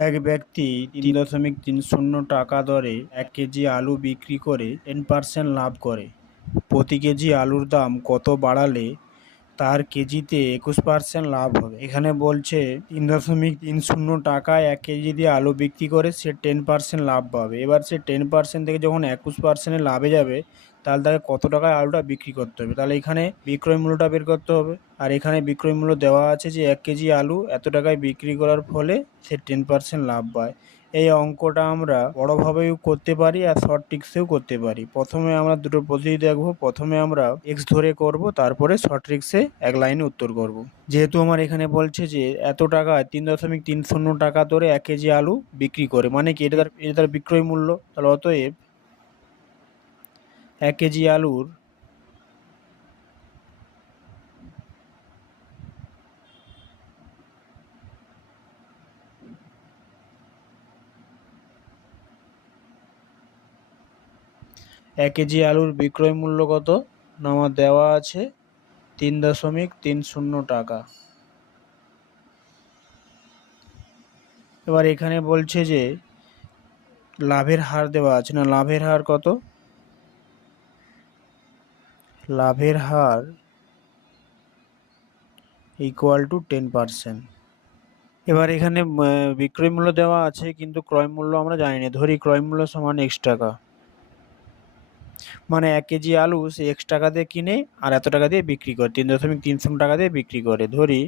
এক ব্যক্তি 3.30 টাকা দরে 1 কেজি আলু বিক্রি করে 10% লাভ করে। প্রতি কেজি আলুর দাম কত বাড়ালে তার কেজিতে 21% লাভ হবে? এখানে বলছে 3.30 টাকায় 1 কেজি দিয়ে আলু বিক্রি করে সে 10% লাভ পাবে। এবার সে 10% থেকে যখন 21% লাভে যাবে, তাহলে তাকে কত টাকায় আলুটা বিক্রি করতে হবে? তাহলে এখানে বিক্রয় মূল্যটা বের করতে হবে। আর এখানে বিক্রয় মূল্য দেওয়া আছে যে 1 কেজি আলু এত টাকায় বিক্রি করার ফলে সে 10% লাভ পায়। এই অঙ্কটা আমরা বড়ভাবেও করতে পারি আর শর্ট ট্রিক্সেও করতে পারি। প্রথমে আমরা দুটো পদ্ধতি দেখব। প্রথমে আমরা এক্স ধরে করব, তারপরে শর্ট ট্রিক্সে এক লাইনে উত্তর করব। যেহেতু আমার এখানে বলছে যে এত টাকায় 3.30 টাকা ধরে 1 কেজি আলু বিক্রি করে, মানে কি এটা তার বিক্রয় মূল্য। তাহলে অতএব 1 কেজি আলুর 1 কেজি আলুর বিক্রয় মূল্য কত? না আমার দেওয়া আছে 3.30 টাকা। এবার এখানে বলছে যে লাভের হার দেওয়া আছে, না লাভের হার কত? লাভের হার ইকুয়াল টু 10%। এবার এখানে বিক্রয় মূল্য দেওয়া আছে কিন্তু ক্রয় মূল্য আমরা জানি না। ধরি ক্রয় মূল্য সমান x টাকা, মানে 1 কেজি আলু সে x টাকা দিয়ে কিনে আর এত টাকা দিয়ে বিক্রি করে, 3.30 টাকা দিয়ে বিক্রি করে। ধরি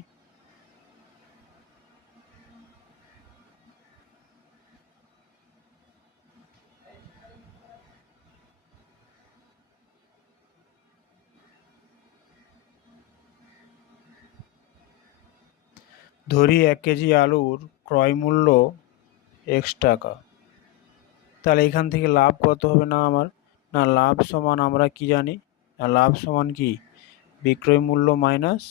1 কেজি আলুর ক্রয় মূল্য x টাকা। তাহলে এখান থেকে লাভ কত হবে? না আমার, না লাভ সমান আমরা কি জানি, না লাভ সমান কি বিক্রয় মূল্য মাইনাস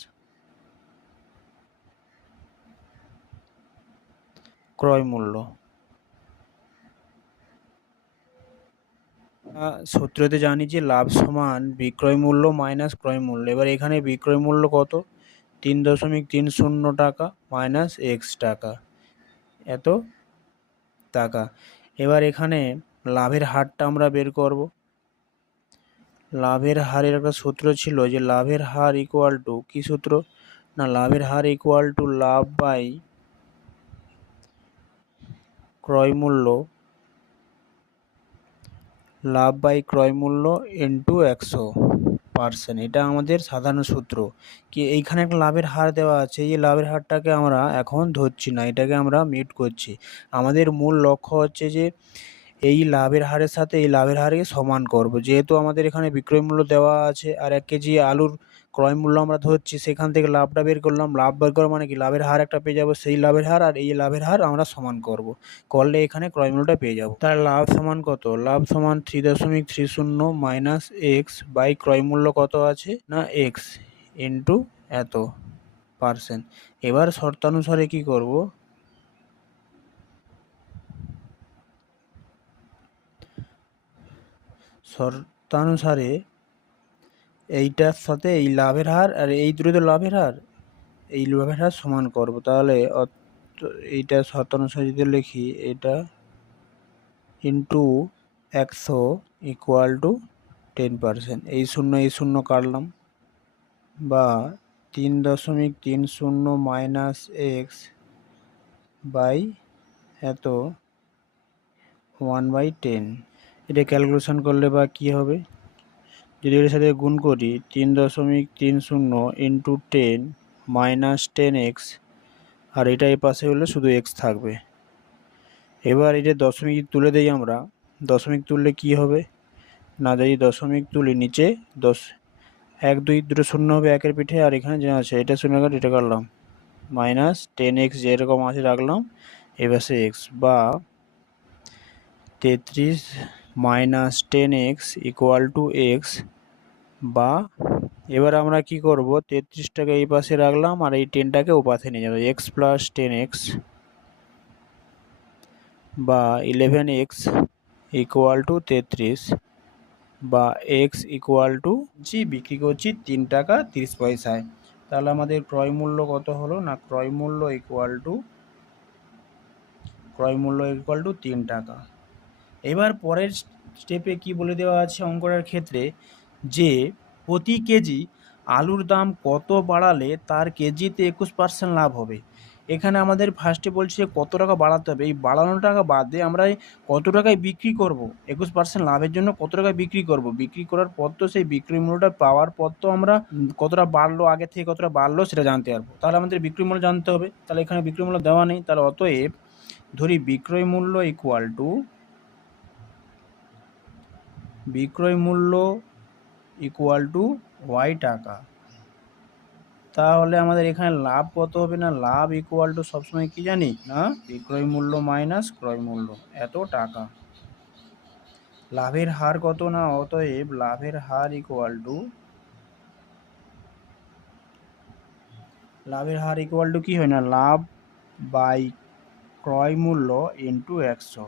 ক্রয় মূল্য। সূত্রতে জানি যে লাভ সমান বিক্রয় মূল্য মাইনাস ক্রয় মূল্য। এবার এখানে বিক্রয় মূল্য কত? 3.30 টাকা মাইনাস x টাকা, এত টাকা। এবার এখানে লাভের হারটা আমরা বের করব। লাভের হারের একটা সূত্র ছিল যে লাভের হার ইকুয়াল টু, কি সূত্র? না লাভের হার ইকুয়াল টু লাভ বাই ক্রয় মূল্য, লাভ বাই ক্রয় মূল্য ইন্টু 100%। এটা আমাদের সাধারণ সূত্র। কি এইখানে একটা লাভের হার দেওয়া আছে, এই লাভের হারটাকে আমরা এখন ধরছি না, এটাকে আমরা মিট করছি। আমাদের মূল লক্ষ্য হচ্ছে যে এই লাভের হারের সাথে এই লাভের হারকে সমান করব। যেহেতু আমাদের এখানে বিক্রয় মূল্য দেওয়া আছে আর 1 কেজি আলুর ক্রয় মূল্য আমরা ধরছি, সেখান থেকে লাভটা বের করলাম। লাভ বের করা মানে কি লাভের হার একটা পেয়ে যাবো, সেই লাভের হার আর এই লাভের হার আমরা সমান করব, করলে এখানে ক্রয় মূল্যটা পেয়ে যাব। তার লাভ সমান কত? লাভ সমান 3.30 মাইনাস এক্স বাই ক্রয় মূল্য কত আছে? না এক্স ইন্টু এত পার্সেন্ট। এবার শর্তানুসারে কি করব? শর্তানুসারে এইটার সাথে এই লাভের হার আর এই দুটো তো লাভের হার, এই লাভের হার সমান করব। তাহলে এইটা শর্তানুসারে যদি লিখি, এটা ইন্টু 100 ইকুয়াল টু 10%। এই শূন্য কাটলাম, বা 3.30 মাইনাস এক্স বাই এত 1/10। এটা ক্যালকুলেশন করলে বা কি হবে? যদি এর সাথে গুণ করি 3.30 ইন্টু 10 মাইনাস 10x, আর এটা এই পাশে হলে শুধু x থাকবে। এবার এটা দশমিক তুলে দেই আমরা। দশমিক তুললে কি হবে? না যদি দশমিক তুলি নিচে 1 2 দুটো শূন্য হবে একের পিঠে, আর এখানে যা আছে এটা শূন্য কাট, এটা কাটলাম, মাইনাস 10x যেরকম আছে রাখলাম, এপাশে x, বা 33 minus 10x equal to x, বা এবার আমরা কি করব, 33টাকে এই পাশে রাখলাম আর এই 10টাকে ও পাশে নিয়ে যাবো, x প্লাস 10x বা 11x ইকুয়াল টু 33, বা x ইকুয়াল টু বিক্রি করছি 3 টাকা 30 পয়সায়। তাহলে আমাদের ক্রয় মূল্য কত হলো? না ক্রয় মূল্য ইকুয়াল টু ক্রয় মূল্য ইকুয়াল টু 3 টাকা। এবার পরের স্টেপে কি বলে দেওয়া আছে অঙ্কটার ক্ষেত্রে, যে প্রতি কেজি আলুর দাম কত বাড়ালে তার কেজিতে 21% লাভ হবে। এখানে আমাদের ফার্স্টে বলছে কত টাকা বাড়াতে হবে, এই বাড়ানো টাকা বাদে আমরা কত টাকায় বিক্রি করব, 21% লাভের জন্য কত টাকায় বিক্রি করব, বিক্রি করার পর তো সেই বিক্রয় মূল্যটা পাওয়ার পর তো আমরা কতটা বাড়লো, আগে থেকে কতটা বাড়লো সেটা জানতে পারবো। তাহলে আমাদের বিক্রয় মূল্য জানতে হবে, তাহলে এখানে বিক্রয় মূল্য দেওয়া নেই, তাহলে অতএব ধরি বিক্রয় মূল্য ইকুয়াল টু ওয়াই টাকা। তাহলে আমাদের এখানে লাভ কত হবে, না লাভ ইকুয়াল টু সবসময় কি জানি না বিক্রয় মূল্য মাইনাস ক্রয় মূল্য, এত টাকা। লাভের হার কত, না অতএব লাভের হার ইকুয়াল টু কি হয় না লাভ বাই ক্রয় মূল্য ইন্টু 100।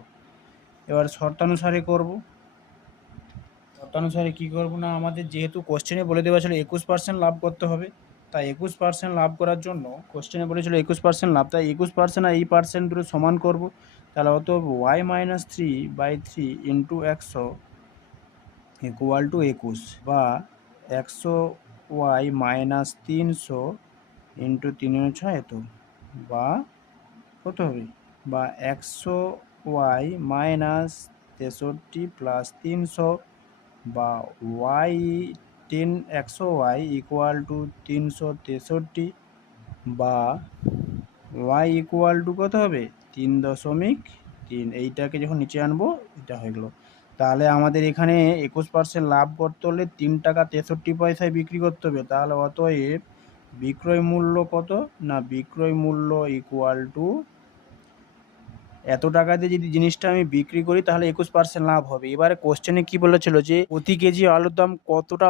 এবার শর্তানুসারে করব, শর্তানুসারে কি করব, না আমাদের যেহেতু কোশ্চেনে বলে দেওয়া ছিল 21% লাভ করতে হবে, তাই 21% লাভ করার জন্য কোশ্চেনে বলেছিল 21% লাভ, তাই 21% আর এই পার্সেন্ট দুটো সমান করব। তাহলে অত y minus 3/3 into 100 equal to 21, বা 100 ওয়াই মাইনাস 300 ইন্টু 3×6 এত, বা কত হবে, বা 100 ওয়াই মাইনাস 63 প্লাস 300, বা ওয়াই 100 ওয়াই ইকুয়াল টু 363, বা ওয়াই ইকুয়াল টু কত হবে 3.3। এইটাকে যখন নিচে আনবো এটা হয়ে গেল। তাহলে আমাদের এখানে 21% লাভ করতে হলে 3 টাকা 63 পয়সায় বিক্রি করতে হবে। তাহলে অতএব বিক্রয় মূল্য কত, না বিক্রয় মূল্য ইকুয়াল টু এত টাকা দিয়ে যদি জিনিসটা আমি বিক্রি করি তাহলে 21% লাভ হবে। এবারে কোশ্চেনে কি বলেছিল যে প্রতি কেজি আলুর দাম কতটা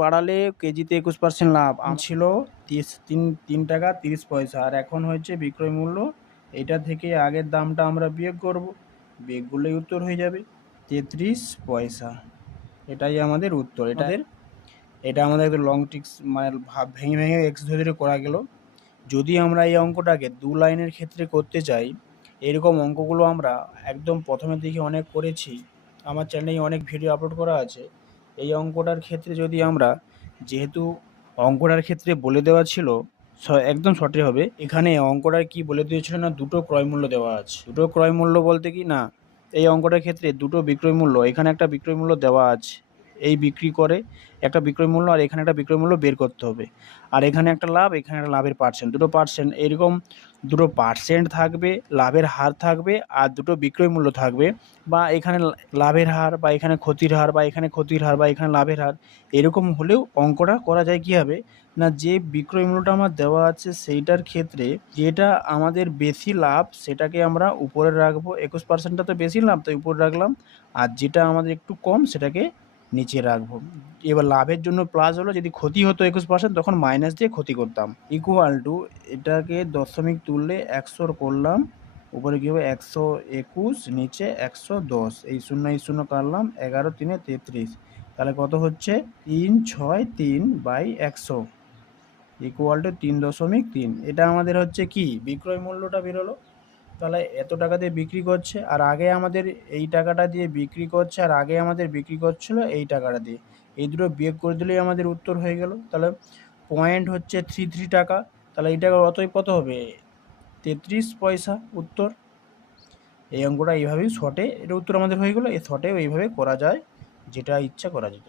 বাড়ালে কেজিতে 21% লাভ ছিল 3 টাকা 30 পয়সা, আর এখন হচ্ছে বিক্রয় মূল্য, এটা থেকে আগের দামটা আমরা বিয়োগ করব, বিয়োগ করলেই উত্তর হয়ে যাবে 33 পয়সা। এটাই আমাদের উত্তর। এটা আমাদের একটু লং ট্রিক্স, মানে ভেঙে ভেঙে এক্স ধরে ধরে করা গেল। যদি আমরা এই অঙ্কটাকে 2 লাইনের ক্ষেত্রে করতে চাই, এরকম অঙ্কগুলো আমরা একদম প্রথমের দিকে অনেক করেছি, আমার চ্যানেলে অনেক ভিডিও আপলোড করা আছে। এই অঙ্কটার ক্ষেত্রে যদি আমরা, যেহেতু অঙ্কটার ক্ষেত্রে বলে দেওয়া ছিল একদম সঠিক হবে, এখানে অঙ্কটার কি বলে দিয়েছিল না দুটো ক্রয় মূল্য দেওয়া আছে। দুটো ক্রয় মূল্য বলতে কি না, এই অঙ্কটার ক্ষেত্রে দুটো বিক্রয় মূল্য, এখানে একটা বিক্রয় মূল্য দেওয়া আছে, এই বিক্রি করে একটা বিক্রয় মূল্য, আর এখানে একটা বিক্রয় মূল্য বের করতে হবে, আর এখানে একটা লাভ, এখানে একটা লাভের পার্সেন্ট, দুটো পার্সেন্ট, এরকম দুটো পার্সেন্ট থাকবে, লাভের হার থাকবে, আর দুটো বিক্রয় মূল্য থাকবে, বা এখানে লাভের হার, বা এখানে ক্ষতির হার, বা এখানে ক্ষতির হার, বা এখানে লাভের হার, এরকম হলেও অঙ্কটা করা যায় কীভাবে না, যে বিক্রয় মূল্যটা আমার দেওয়া আছে সেইটার ক্ষেত্রে যেটা আমাদের বেশি লাভ সেটাকে আমরা উপরে রাখবো, 21%টা তো বেশি লাভ তাই উপরে রাখলাম, আর যেটা আমাদের একটু কম সেটাকে নিচে রাখবো। এবার লাভের জন্য প্লাস হলো, যদি ক্ষতি হতো 21% তখন মাইনাস দিয়ে ক্ষতি করতাম, ইকুয়াল টু এটাকে দশমিক তুললে 100 করলাম, উপরে কী হবে 121, নিচে 110, এই শূন্য কাটলাম, 11 3 33, তাহলে কত হচ্ছে 363/100 ইকুয়াল টু 3.3। এটা আমাদের হচ্ছে কি বিক্রয় মূল্যটা বেরোলো। তাহলে এত টাকা দিয়ে বিক্রি করছে, আর আগে আমাদের এই টাকাটা দিয়ে বিক্রি করছে, আর আগে আমাদের বিক্রি করছিল এই টাকাটা দিয়ে, এই দুটো বিয়োগ করে দিলেই আমাদের উত্তর হয়ে গেল। তাহলে পয়েন্ট হচ্ছে 33 টাকা, তাহলে এই টাকার অতএব কত হবে 33 পয়সা উত্তর। এই অঙ্কটা এইভাবেই শর্টে, এটা উত্তর আমাদের হয়ে গেলো। এই শর্টেও এইভাবে করা যায়, যেটা ইচ্ছা করা যেত।